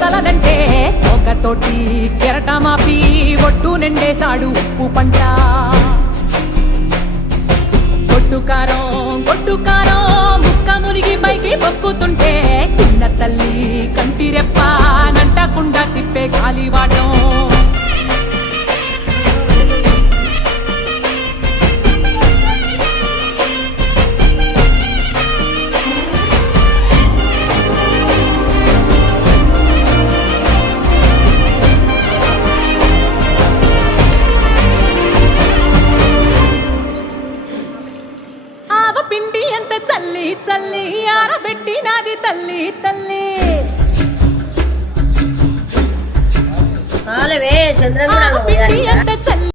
వదలనంటే ఒకతోటి కెరటమాపి ఒడ్డు నిండేశాడు ఉప్పు పంట. గొడ్డు కారం ముక్క మునిగి పైకి పొక్కుతుంటే చిన్న తల్లి కంటిరెప్ప నంటకుండా తిప్పే గాలివాటం. పిండి ఎంత చల్లి చల్లి ఆరబెట్టి నాది తల్లి తల్లి. పిండి ఎంత